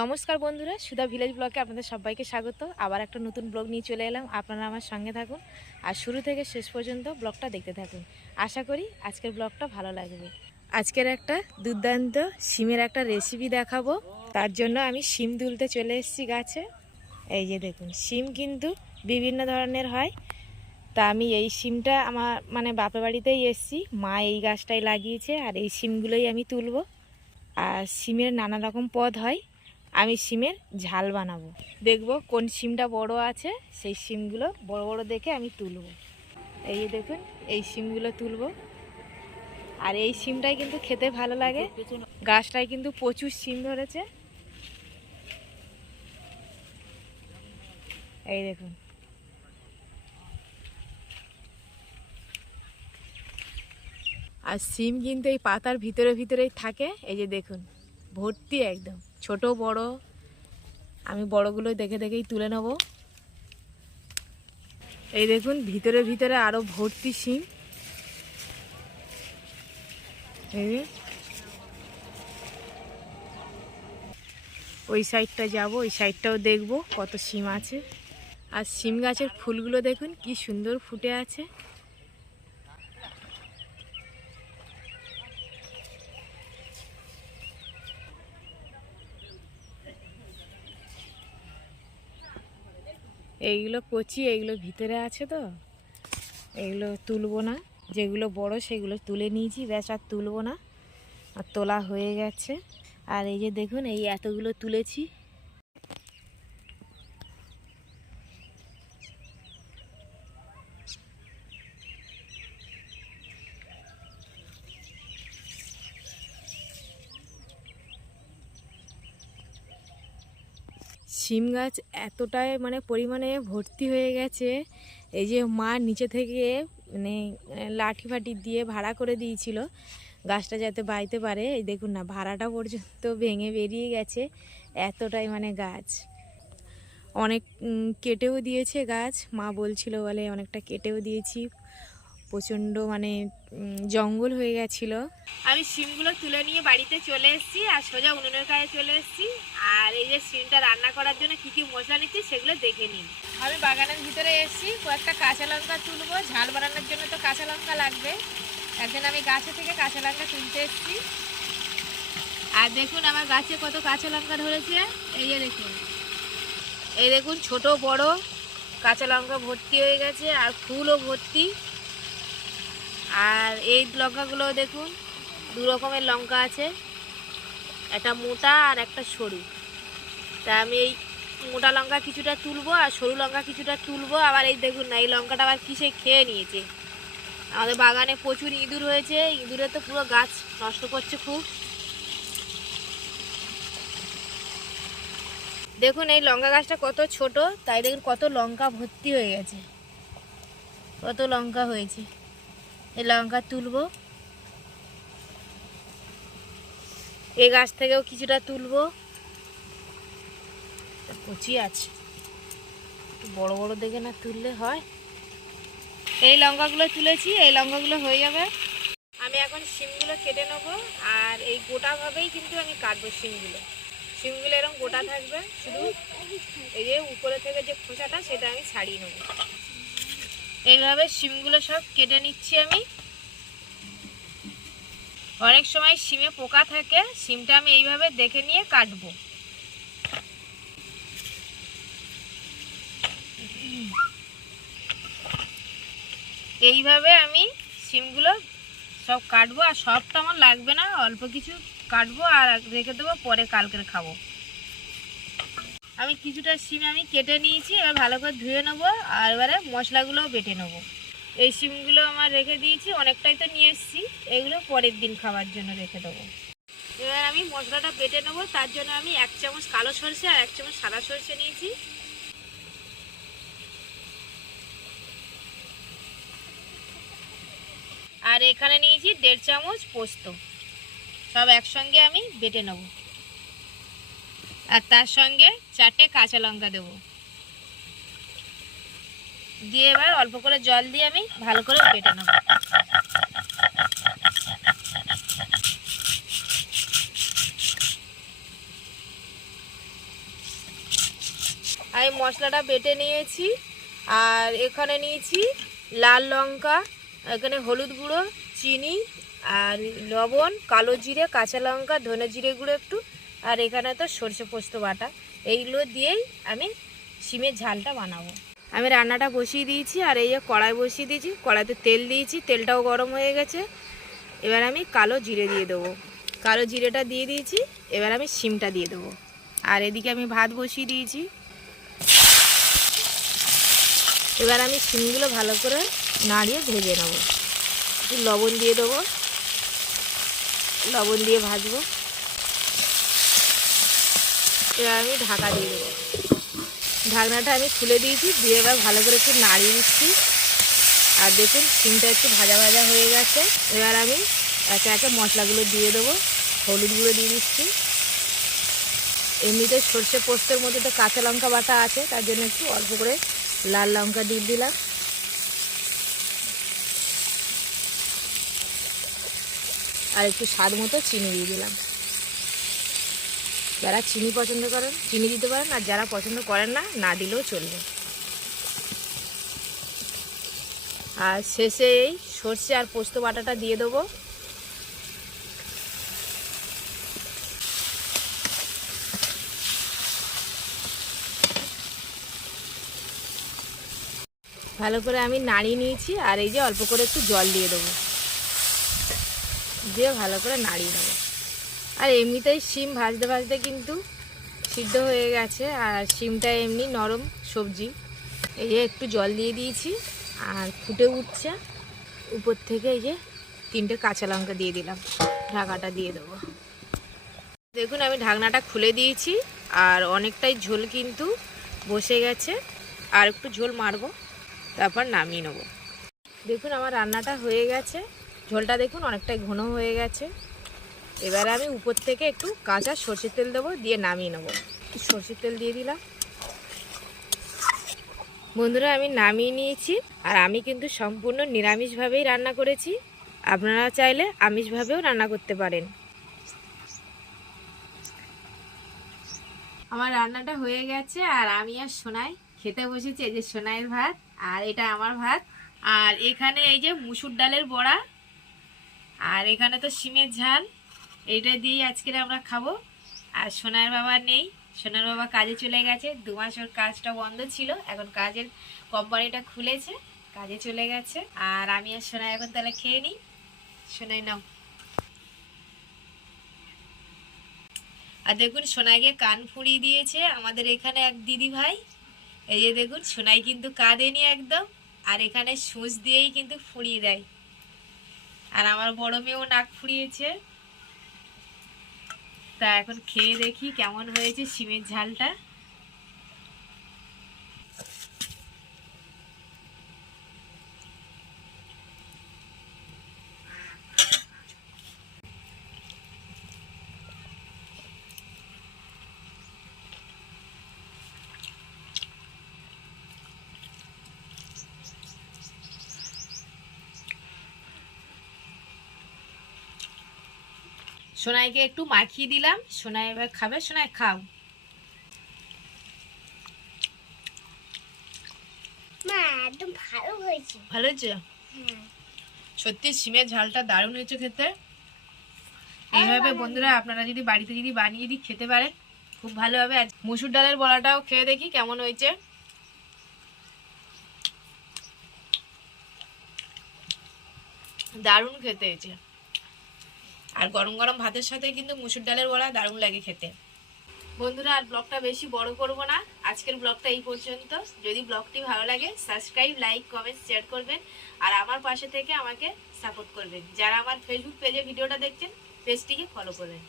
নমস্কার বন্ধুরা, সুধা ভিলেজ ব্লগে আপনাদের সবাইকে স্বাগত। আবার একটা নতুন ব্লগ নিয়ে চলে এলাম, আপনারা আমার সঙ্গে থাকুন। আর শুরু থেকে শেষ পর্যন্ত ব্লগটা দেখতে থাকুন। আশা করি আজকের ব্লগটা ভালো লাগবে। আজকের একটা দুর্দান্ত সিমের একটা রেসিপি দেখাবো। তার জন্য আমি সিম তুলতে চলে এসেছি গাছে। এই যে দেখুন সিম কিন্তু বিভিন্ন ধরনের হয়। তা আমি এই সিমটা আমার মানে বাপের বাড়িতেই এসেছি। মা এই গাছটাই লাগিয়েছে আর এই সিমগুলোই আমি তুলবো। আর সিমের নানা রকম পদ হয়। আমি সিমের ঝাল বানাবো। দেখব কোন সিমটা বড় আছে, সেই সিমগুলো বড় বড় দেখে আমি তুলবো। এই যে দেখুন, এই সিমগুলো তুলবো। আর এই সিমটাই কিন্তু খেতে ভালো লাগে। গাছটায় কিন্তু প্রচুর সিম ধরেছে। এই দেখুন। আর সিম কিন্তু এই পাতার ভিতরে ভিতরেই থাকে। এই যে দেখুন। ভর্তি একদম। ছোট, বড়, আমি বড়গুলো দেখে দেখেই তুলে নেব। এই দেখুন, ভিতরে ভিতরে আরও ভর্তি সিম ওই সাইডটা যাব, ওই সাইডটাও দেখব কত সিম আছে। আর সিম গাছের ফুলগুলো দেখুন, কি সুন্দর ফুটে আছে। এইগুলো কচি, এইগুলো ভিতরে আছে তো। এইগুলো তুলবো না। যেগুলো বড়, সেগুলো তুলে নিয়েছি। ব্যাস, আর তুলবো না। আর তোলা হয়ে গেছে। আর এই যে দেখুন, এই এতগুলো তুলেছি। শিম গাছ এতটাই মানে পরিমাণে ভর্তি হয়ে গেছে। এই যে মা নিচে থেকে মানে লাঠি ফাটি দিয়ে ভাড়া করে দিয়েছিল গাছটা যাতে বাইতে পারে। এই দেখুন না, ভাড়াটা পর্যন্ত ভেঙে বেরিয়ে গেছে এতটাই মানে গাছ। অনেক কেটেও দিয়েছে গাছ। মা বলছিল বলে, অনেকটা কেটেও দিয়েছি। প্রচণ্ড মানে জঙ্গল হয়ে গেছিল। আমি শিমগুলো তুলে নিয়ে বাড়িতে চলে এসেছি, আর সোজা উনুনের কাছে চলে এসেছি। আর এই যে শিমটা রান্না করার জন্য কি কি মশলা নিচ্ছি সেগুলো দেখে নিন। আমি বাগানের ভিতরে এসেছি, কয়েকটা কাঁচা লঙ্কা তুলবো। ঝাল বানানোর জন্য তো কাঁচা লঙ্কা লাগবে। একদিন আমি গাছে থেকে কাঁচা লঙ্কা তুলতে এসেছি। আর দেখুন আমার গাছে কত কাঁচা লঙ্কা ধরেছে। এই যে দেখুন। এই দেখুন, ছোট বড় কাঁচা লঙ্কা ভর্তি হয়ে গেছে, আর ফুলও ভর্তি। আর এই লঙ্কাগুলো দেখুন, দু রকমের লঙ্কা আছে। একটা মোটা আর একটা সরু। তা আমি এই মোটা লঙ্কা কিছুটা তুলবো আর সরু লঙ্কা কিছুটা তুলবো। আবার এই দেখুন না, এই লঙ্কাটা আবার কিসে খেয়ে নিয়েছে। আমাদের বাগানে প্রচুর ইঁদুর হয়েছে। ইঁদুরে তো পুরো গাছ নষ্ট করছে খুব। দেখুন এই লঙ্কা গাছটা কত ছোট, তাই দেখুন কত লঙ্কা ভর্তি হয়ে গেছে। কত লঙ্কা হয়েছে। এই লঙ্কা তুলবো। এই গাছ থেকেও কিছুটা তুলবো। কচি আছে। একটু বড় বড় দেখে না তুললে হয়। এই লঙ্কাগুলো তুলেছি, এই লঙ্কাগুলো হয়ে যাবে। আমি এখন শিমগুলো কেটে নেব, আর এই গোটাভাবেই কিন্তু আমি কাটবো শিমগুলো। শিমগুলো এরকম গোটা থাকবে, শুধু এই যে উপরে থেকে যে খোসাটা সেটা আমি ছাড়িয়ে নেব। এইভাবে শিমগুলো সব কেটে নিচ্ছি আমি। অনেক সময় শিমে পোকা থাকে, শিমটা আমি এইভাবে দেখে নিয়ে কাটবো। এইভাবে আমি শিমগুলো সব কাটবো, আর সবটা আমার লাগবে না, অল্প কিছু কাটবো, আর রেখে দেবো, পরে কালকে খাব। আমি কিছুটা শিম আমি কেটে নিয়েছি, এবার ভালো করে ধুয়ে নেব, আর এবারে মশলাগুলোও বেটে নেব। এই শিমগুলো আমার রেখে দিয়েছি, অনেকটাই তো নিয়ে এসেছি, এগুলো পরের দিন খাওয়ার জন্য রেখে দেবো। এবার আমি মশলাটা বেটে নেব, তার জন্য আমি এক চামচ কালো সরষে আর এক চামচ সাদা সরষে নিয়েছি। আর এখানে নিয়েছি দেড় চামচ পোস্ত, সব একসঙ্গে আমি বেটে নেব। আর তার সঙ্গে চারটে কাঁচা লঙ্কা দেবো। দিয়ে এবার অল্প করে জল দিয়ে আমি ভালো করে বেটে নেব। আমি মশলাটা বেটে নিয়েছি, আর এখানে নিয়েছি লাল লঙ্কা, এখানে হলুদ গুঁড়ো, চিনি, আর লবণ, কালো জিরে, কাঁচা লঙ্কা, ধনে জিরে গুঁড়ো একটু আর এখানে তো সর্ষে পোস্ত বাটা। এইগুলো দিয়েই আমি সিমের ঝালটা বানাবো। আমি রান্নাটা বসিয়ে দিয়েছি, আর এই যে কড়াই বসিয়ে দিয়েছি, কড়াইতে তেল দিয়েছি, তেলটাও গরম হয়ে গেছে। এবার আমি কালো জিরে দিয়ে দেবো। কালো জিরেটা দিয়ে দিয়েছি, এবার আমি সিমটা দিয়ে দেবো। আর এদিকে আমি ভাত বসিয়ে দিয়েছি। এবার আমি সিমগুলো ভালো করে নাড়িয়ে ভেজে নেব। লবণ দিয়ে দেবো। লবণ দিয়ে ভাজবো। এবার আমি ঢাকা দিয়ে দেবো। ঢাকনাটা আমি খুলে দিয়েছি, দিয়ে এবার ভালো করে একটু নাড়িয়ে দিচ্ছি। আর দেখুন শিমটা একটু ভাজা ভাজা হয়ে গেছে। এবার আমি একে একে মশলাগুলো দিয়ে দেবো। হলুদ গুঁড়ো দিয়ে দিচ্ছি। এমনিতে সর্ষে পোস্তের মধ্যে তো কাঁচা লঙ্কা বাটা আছে, তার জন্য একটু অল্প করে লাল লঙ্কা দিয়ে দিলাম। আর একটু স্বাদ মতো চিনি দিয়ে দিলাম। যারা চিনি পছন্দ করেন, চিনি দিতে পারেন, আর যারা পছন্দ করেন না না দিলেও চলবে। আর শেষে এই সর্ষে আর পোস্ত বাটাটা দিয়ে দেবো। ভালো করে আমি নাড়িয়ে নিয়েছি, আর এই যে অল্প করে একটু জল দিয়ে দেবো। দিয়ে ভালো করে নাড়িয়ে নেব। আর এমনিতেই শিম ভাজতে ভাজতে কিন্তু সিদ্ধ হয়ে গেছে, আর শিমটা এমনি নরম সবজি। এই যে একটু জল দিয়ে দিয়েছি, আর ফুটে উঠছে। উপর থেকে এই যে তিনটে কাঁচা লঙ্কা দিয়ে দিলাম, ঢাকাটা দিয়ে দেবো। দেখুন, আমি ঢাকনাটা খুলে দিয়েছি, আর অনেকটাই ঝোল কিন্তু বসে গেছে। আর একটু ঝোল মারবো, তারপর নামিয়ে নেব। দেখুন, আমার রান্নাটা হয়ে গেছে। ঝোলটা দেখুন, অনেকটাই ঘন হয়ে গেছে। এবারে আমি উপর থেকে একটু কাঁচা সর্ষের তেল দেবো, দিয়ে নামিয়ে নেব। সর্ষের তেল দিয়ে দিলাম। বন্ধুরা, আমি নামিয়ে নিয়েছি, আর আমি কিন্তু সম্পূর্ণ নিরামিষভাবেই রান্না করেছি। আপনারা চাইলে আমিষভাবেও রান্না করতে পারেন। আমার রান্নাটা হয়ে গেছে, আর আমি আর সোনাই খেতে বসেছি, এই যে সোনাইয়ের ভাত, আর এটা আমার ভাত। আর এখানে এই যে মুসুর ডালের বড়া, আর এখানে তো সিমের ঝাল। এইটা দিয়েই আজকের আমরা খাব। আর সোনার বাবা নেই। সোনার বাবা কাজে চলে গেছে। দু মাস ওর কাজটা বন্ধ ছিল। এখন কাজের কোম্পানিটা খুলেছে। কাজে চলে গেছে। আর আমি আর সোনাই এখন তাহলে খেয়ে নিই। সোনাই, নাও। আর দেখুন, সোনাইকে কান ফুড়িয়ে দিয়েছে আমাদের এখানে এক দিদি ভাই। এই যে দেখুন, সোনাই কিন্তু কাঁদেনি একদম। আর এখানে সুচ দিয়েই কিন্তু ফুড়িয়ে দেয়। আর আমার বড় মেয়েও নাক ফুরিয়েছে। তা এখন খেয়ে দেখি কেমন হয়েছে সিমের ঝালটা। সোনাইকে একটু মাখিয়ে দিলাম। সোনাই এবার খাবে। সোনাই খাও। মা একদম ভালো হয়েছে। ভালো হয়েছে? হ্যাঁ। সত্যি সিমের ঝালটা দারুণ হয়েছে খেতে। এইভাবে বন্ধুরা আপনারা যদি বাড়িতে যদি বানিয়ে যদি খেতে পারেন খুব ভালো হবে। আর মুসুর ডালের বড়াটাও খেয়ে দেখি কেমন হয়েছে। দারুণ খেতে হয়েছে। আর গরম গরম ভাতের সাথে কিন্তু মুসুর ডালের বড়া দারুণ লাগে খেতে। বন্ধুরা, আর ব্লগটা বেশি বড় করব না। আজকের ব্লগটা এই পর্যন্ত। যদি ব্লগটি ভালো লাগে সাবস্ক্রাইব লাইক কমেন্ট শেয়ার করবেন। আর আমার পাশে থেকে আমাকে সাপোর্ট করবেন। যারা আমার ফেসবুক পেজে ভিডিওটা দেখছেন পেজটিকে ফলো করবেন।